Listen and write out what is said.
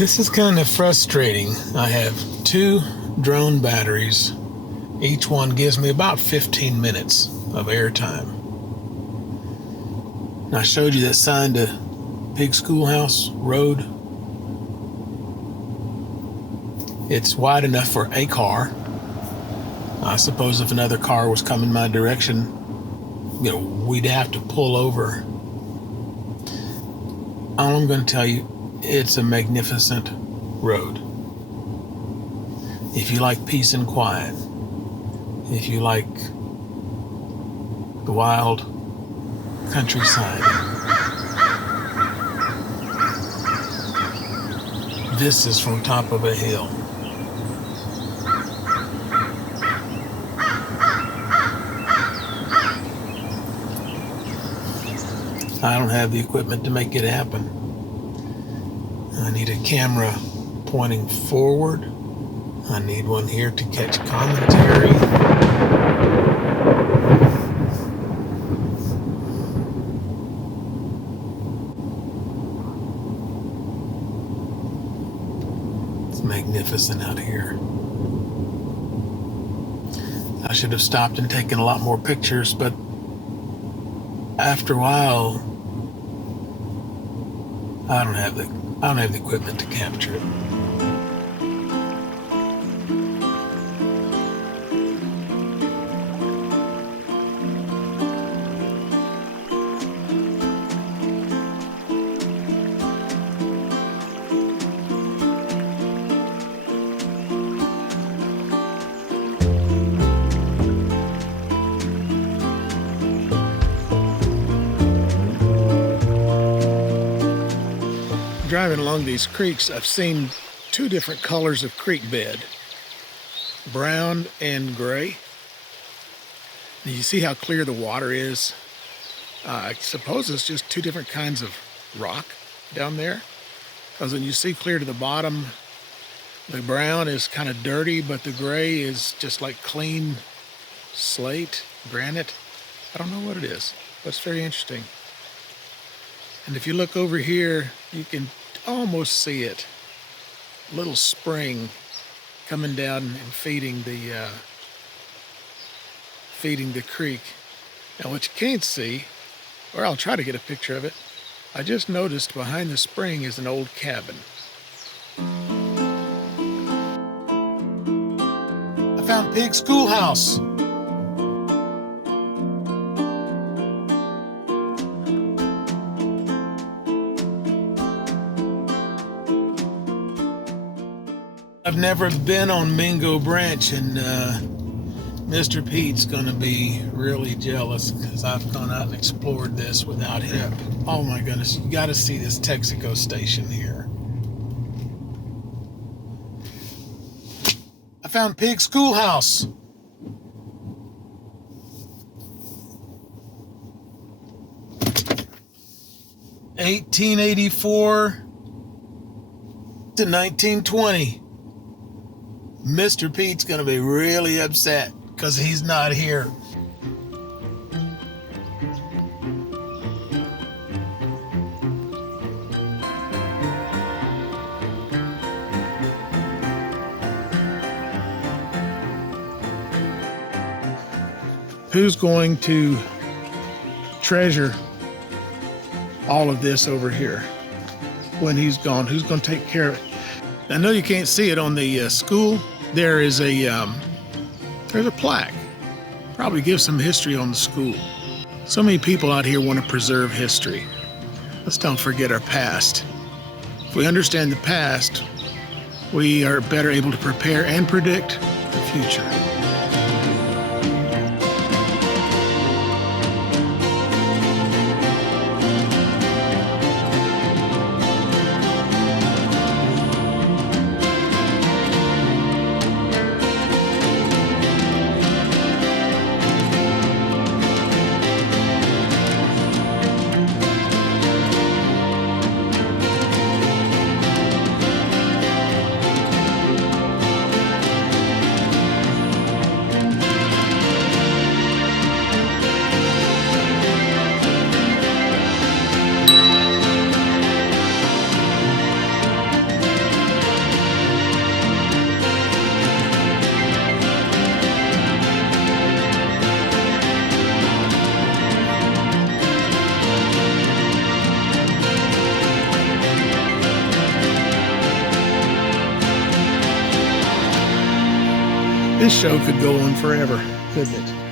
This is kind of frustrating. I have two drone batteries. Each one gives me about 15 minutes of airtime. And I showed you that sign to Pigg Schoolhouse Road. It's wide enough for a car. I suppose if another car was coming my direction, we'd have to pull over. All I'm going to tell you, it's a magnificent road. If you like peace and quiet, if you like the wild countryside, this is from top of a hill. I don't have the equipment to make it happen. I need a camera pointing forward. I need one here to catch commentary. It's magnificent out here. I should have stopped and taken a lot more pictures, but after a while, I don't have the equipment to capture it. Driving along these creeks, I've seen two different colors of creek bed, brown and gray. And you see how clear the water is? I suppose it's just two different kinds of rock down there. Because when you see clear to the bottom, the brown is kind of dirty, but the gray is just like clean slate, granite. I don't know what it is, but it's very interesting. And if you look over here, you can almost see it. A little spring coming down and feeding the creek. Now what you can't see, or I'll try to get a picture of it, I just noticed behind the spring is an old cabin. I found Pigg Schoolhouse. I've never been on Mingo Branch, and Mr. Pete's gonna be really jealous because I've gone out and explored this without him. Oh my goodness, you gotta see this Texaco station here. I found Pigg Schoolhouse. (1884 to 1920). Mr. Pete's gonna be really upset because he's not here. Who's going to treasure all of this over here when he's gone? Who's going to take care of it? I know you can't see it on the school. There is there's a plaque. Probably gives some history on the school. So many people out here want to preserve history. Let's don't forget our past. If we understand the past, we are better able to prepare and predict the future. This show could go on forever, couldn't it?